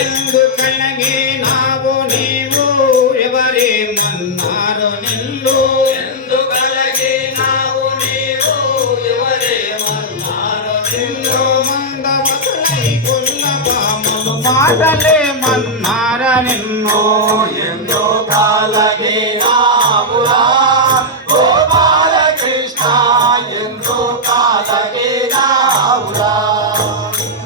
ಎಂದು ಕಳಗಿನಾವು ನೀವು ఎవరేమన్నారు నిన్ను ಎಂದು కలగినావు నీవు ఎవరేమన్నారు నిన్ను మందవతులై కుల్లబాములు మాటలేమన్నార నిన్ను ఎందు కలగినావురా గోపాల కృష్ణ ఎందు కలగినావురా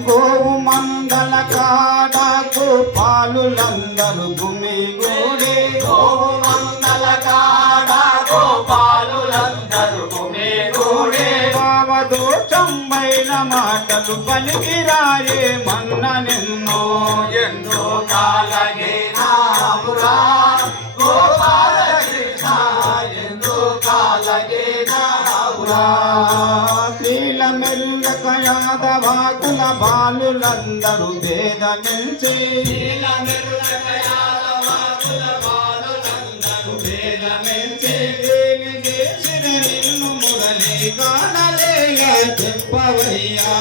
గోవు మందల కాడకు పాలులందరూ గుమిగూడి గోవు మందల కాడకు పాలులందరూ గుమిగూడి భావదోషంబైన మాటలు పలికిరాయే మన్న నిన్నో ఎన్నో కాలగినామురా గోపాల కృష్ణ ఎందో కాలగినామురా క్రీల మెల్లక యాదవాకుల బాలులందరూ భేదమించి నిన్ను మురళి గానలేయ చెప్పవయ్యా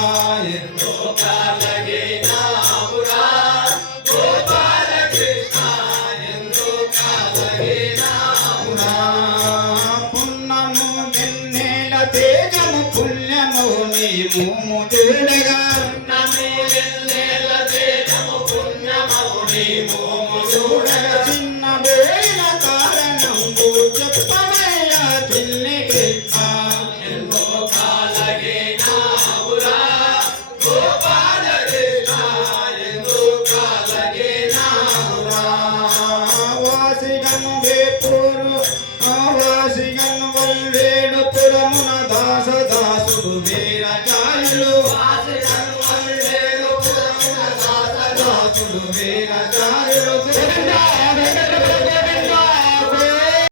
ఎంతో కాలగినామురా గోపాల కృష్ణ ఎంతో కాలగినామురా పున్నము వెన్నెల తేజము పుణ్యము నీ మూము చూడగా చిన్న వేళ కారణంబు చెప్పవయ్యా చిన్ని కృష్ణ ఎంతో కాలగినావురా గోపాల కృష్ణ ఎంతో కాలగినావురా వాసిగను వేపురు వాసిగను వల్వేడు పురమున దాస దాసుడు వీరజాయులు వాసిగను వల్వేడు పురమున దాస దాసుడు వీరజాయులు